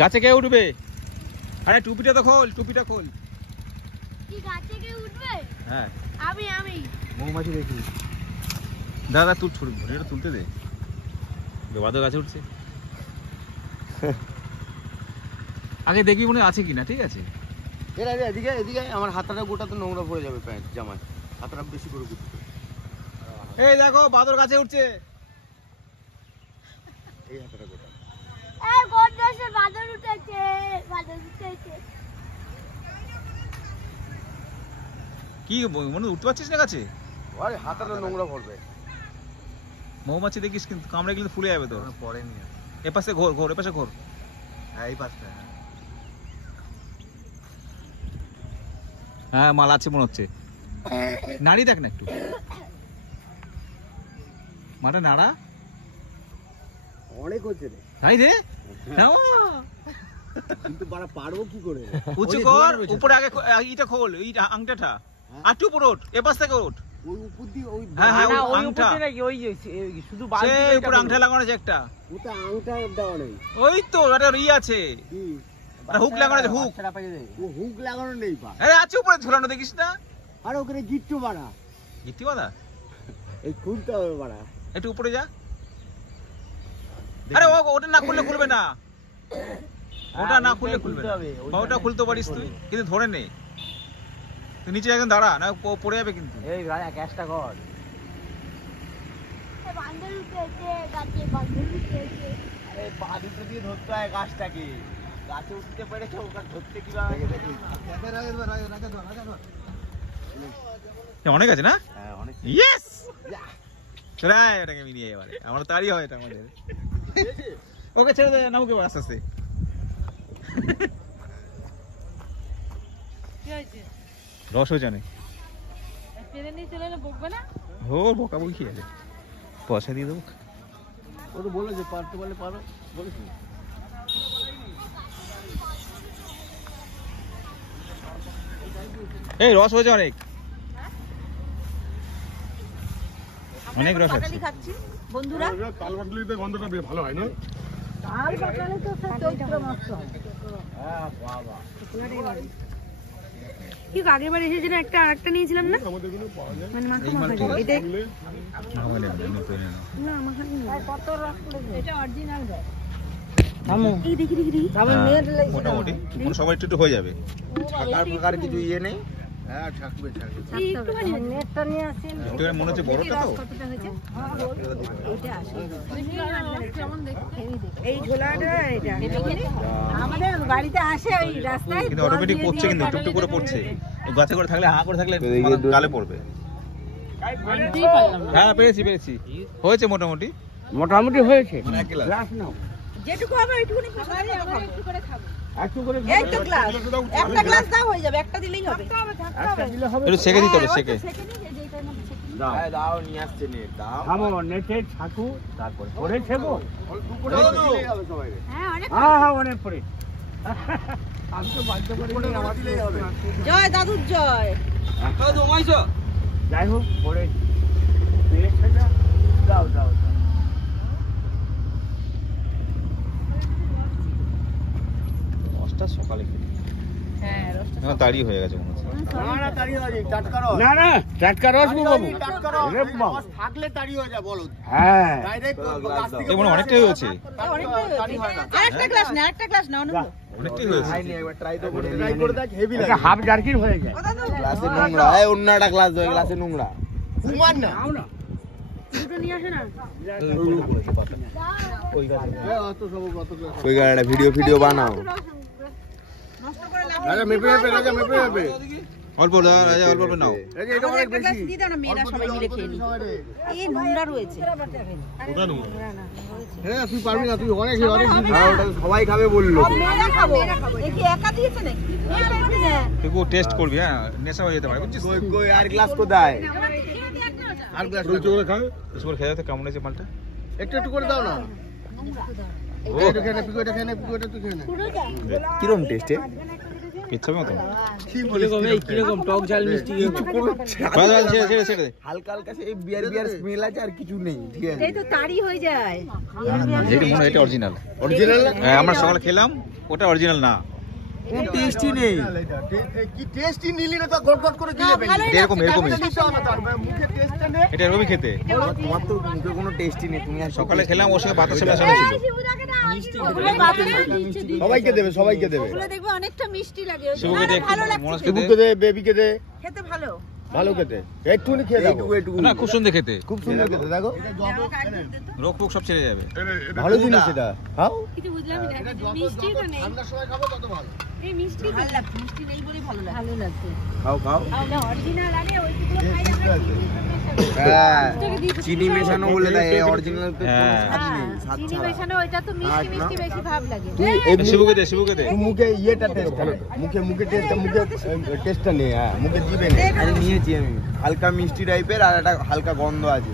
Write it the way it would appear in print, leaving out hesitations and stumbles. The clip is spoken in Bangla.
গাছে কে উঠবে? আরে টুপিটা তো খোল, টুপিটা খোল। কি গাছে কে উঠবে? হ্যাঁ আমি মৌমাছি দেখি। দাদা তুই ঘুরে তুলতে দে। বাদর গাছে উঠছে। আগে দেখবি মনে আছে কিনা, ঠিক আছে? এদিকে এদিকে আমার হাতটা গোটা তো নোংরা পড়ে যাবে প্যান্ট জামায়, হাতটা বেশি করে ঘুরতে। এই দেখো বাদর গাছে উঠছে। এই হাতটা গোটা এই কোন দেশে বাদর উঠেছে? বাদর উঠেছে। কি মনে উঠতে পারছিস না গাছে? আরে হাতটা নোংরা পড়বে। মৌমাছি দেখিস কিন্তু কামড়ে গেলে ফুলে যাবে তো। পড়েনি। এপাশে ঘোর ঘোর, এপাশে ঘোর। হ্যাঁ এই পাশটা। হ্যাঁ মাল আছে মনে হচ্ছে। নাড়ি দেখ না একটু, মাটা নাড়া। অনেক হচ্ছে রে। তাই রে, কিন্তু বাড়া পারবো কি করে? উঁচু কর, উপরে আগে ইটা খোল, এই আংটাটা আর একটু উপরে ওঠ, এপাশ থেকে ওঠ। ওই উপর দিয়ে ওই হ্যাঁ হ্যাঁ না, ওই আংটা, উপরে নাকি ওই শুধু বাল সে দিয়ে উপরে আংটা লাগানো আছে একটা। ওটা আংটা দেওয়া নেই। ওই তো একটা ই আছে, কি? একটা হুক লাগানো আছে, হুক। ও হুক লাগানো নেই পা। আরে আছে উপরে ঝোলানো, দেখিস না? আর ওখানে গিট্টু বাড়া। গিট্টি বাঁধা, এই খুলতে হবে বাড়া। একটু উপরে যা। আরে ওটা না খুললে খুলবে না, ওটা না খুললে খুলবে না। বা ওটা খুলতে পারিস তুই, কিন্তু ধরে নে। তুই নিচে একদম দাঁড়া, না পড়ে যাবে কিন্তু। এই রাজা ক্যাশটা কর। এই বাদর উঠেছে গাছে, বাদর উঠেছে। আরে পা দুটো দিয়ে ধরতে হয় গাছটাকে। গাছে উঠতে পেরেছে, ওটা ধরতে কিভাবে? অনেক আছে না? হ্যাঁ অনেক। ইয়েস, চলে আয় এটাকে মিলিয়ে এবারে। আমার তারই হয় এটা আমাদের। ওকে ছেড়ে দে, নামুকে আস্তে আস্তে। কি হয়েছে? রস হয়ে জানে পেরে নিয়ে চলে এলে বকবে না? হো, বকাবকি কি আছে, পয়সা দিয়ে দেবো। ও তো বলে যে পারতে বলে পারো বলেছি। এই রস হয়েছে অনেক, অনেক রস আছে। খাচ্ছি বন্ধুরা। তালবাটলিতে গন্ধটা বেশ ভালো হয় না? তাল বাগানে তো চৈত্র মাস হয়। হ্যাঁ বাবা। কি আগের বার এসেছিল একটা আরেকটা নিয়েছিলাম না, মানে মাখা মাখা এটা না মাখা কত রস পড়েছে, এটা অরিজিনাল দেয়। এই দেখি দেখি দেখি মোটামুটি সবাই একটু হয়ে যাবে। ছাকার ফাকার কিছু ইয়ে নেই। হ্যাঁ ঠাকবে ঠাকবে। একটুখানি নেটটা নিয়ে আসেন। একটু মনে হচ্ছে বড়টা তো। কতটা হয়েছে এটা আসে কেমন দেখতে এই ঝোলাটা, এটা আমাদের বাড়িতে আসে ওই রাস্তায়, কিন্তু অটোমেটিক পড়ছে, কিন্তু একটু একটু করে পড়ছে। গাছে করে থাকলে হা করে থাকলে গালে পড়বে। হ্যাঁ পেরেছি পেরেছি, হয়েছে মোটামুটি। মোটামুটি হয়েছে। গ্লাস নাও। যেটুকু হবে ওইটুকুনি খাবো, একটু করে খাবো। একটু করে এই তো গ্লাস, একটা গ্লাস দাও হয়ে যাবে, একটা দিলেই হবে। একটা দিলে হবে। একটু সেকে দিতে হবে, সেকে। সেকে নিয়ে যেটার মধ্যে সেকে নিয়ে। দাও দাও নিয়ে আসছে নেট দাও। থামো, নেটে ছাকু, তারপর পরে ছেবো। দিলেই হবে সবাই। হ্যাঁ অনেক। হ্যাঁ অনেক পরে। আমি তো বাধ্য করে আমার দিলেই হবে। জয় দাদুর জয়। যাই হোক পরে দাও দাও। রসটা সকালে খেতে, হ্যাঁ রসটা এখন তাড়ি হয়ে গেছে মনে হচ্ছে। না না তাড়ি হয়ে যায়, টাটকা রস। না না টাটকা রস বাবু। টাটকা রস। রে বাবা। রস থাকলে তাড়ি হয়ে যায় বলো। হ্যাঁ ডাইরেক্ট গাছ থেকে এই মনে হয় অনেকটাই হয়েছে, তাড়ি হয় না। আরেকটা গ্লাস না, আরেকটা গ্লাস না অনুভব। অনেকটাই হয়েছে। খাইনি একবার ট্রাই তো করে ট্রাই করে দেখ, হেভি লাগে। এটা হাফ জার্কিন হয়ে যায়। গ্লাসে নোংরা, এই অন্যটা গ্লাস দাও, গ্লাসে নোংরা। ঘুমান না। নাও না। দুটো নিয়ে আসে না। ওই গাড়িটা ভিডিও বানাও। নষ্ট করে লাভ রাজা মেপে মেপে। অল্প রাজা, অল্প অল্প নাও। রাজা এটা অনেক একটা গ্লাস বেশি। দিয়ে দাও না, মেয়েরা সবাই মিলে খেয়ে নি। এই নোংরা রয়েছে। হ্যাঁ তুই পারবি না, তুই অনেক ওটা সবাই খাবে বললো। মেয়েরা খাবো। এ কি একা দিয়েছে নাকি? তুই টেস্ট করবি, হ্যাঁ নেশা হয়ে যেতে পারে বুঝছিস। কই আর গ্লাস কোথায়? আর গ্লাস রুচি করে খাও। কিছু করে খেয়ে যাতে কেমন হয়েছে মালটা। একটু করে দাও না। এটা খেয়ে নে, পিকোটা খেয়ে নে, পিকোটা তুই খেয়ে নে। কিরম টেস্টে কিচ্ছু মতো কিরকম টক ঝাল মিষ্টি ছেড়ে ছেড়ে দে। হালকা হালকা সেই বিয়ার স্মেল আছে, আর কিছু নেই। ঠিক আছে, এই তো তাড়ি হয়ে যায়। যেটা মনে হয় এটা অরিজিনাল। অরিজিনাল হ্যাঁ আমরা সকালে খেলাম, ওটা অরিজিনাল না। কোন টেস্টই নেই। কি টেস্টই নিলি না তো গট গট করে গিলে ফেললি। এটা এরকমই। মুখে টেস্টটা নে। এটা এরকমই খেতে। তোমার তো মুখে কোনো টেস্টই নেই, তুমি আর সকালে খেলাম, ওর সঙ্গে বাতাসে মেশানো ছিল। সবাইকে দেবে, সবাইকে দেবে। ওগুলো দেখবে অনেকটা মিষ্টি লাগে। শিবুকে দে, ভালো লাগছে মনোজকে দে। শিবুকে দে, বেবিকে দে। খেতে ভালো। ভালো খেতে। একটুখানি খেয়ে দেখো। এইটুকু। না, খুব সুন্দর খেতে। খুব সুন্দর খেতে, দেখো। রোগ ফোগ সব ছেড়ে যাবে। ভালো জিনিস এটা। খাও। কিছু বুঝলাম না। মিষ্টিটা নেই। ঠান্ডার সময় খাবো তত ভালো। এই মিষ্টি ভালো লাগছে। মিষ্টি নেই বলে ভালো লাগছে। ভালো লাগছে। খাও খাও। তাহলে অরিজিনাল আগে ওইগুলো খাই আমরা। হ্যাঁ, চিনি মেশানো বলে দেয়, অরিজিনাল তো কোনো হ্যাঁ। স্বাদই নেই, স্বাদ চিনি ছাড়া। মেশানো ওইটা তো মিষ্টি মিষ্টি বেশি ভাব লাগে। তুই শিবুকে দে, শিবুকে দে। তুই মুখে ইয়েটা টেস্ট করো। মুখে টেস্টটা, মুখে টেস্টটা নে। হ্যাঁ, মুখে জিভে নে। আরে নিয়েছি আমি। হালকা মিষ্টি টাইপের আর একটা হালকা গন্ধ আছে।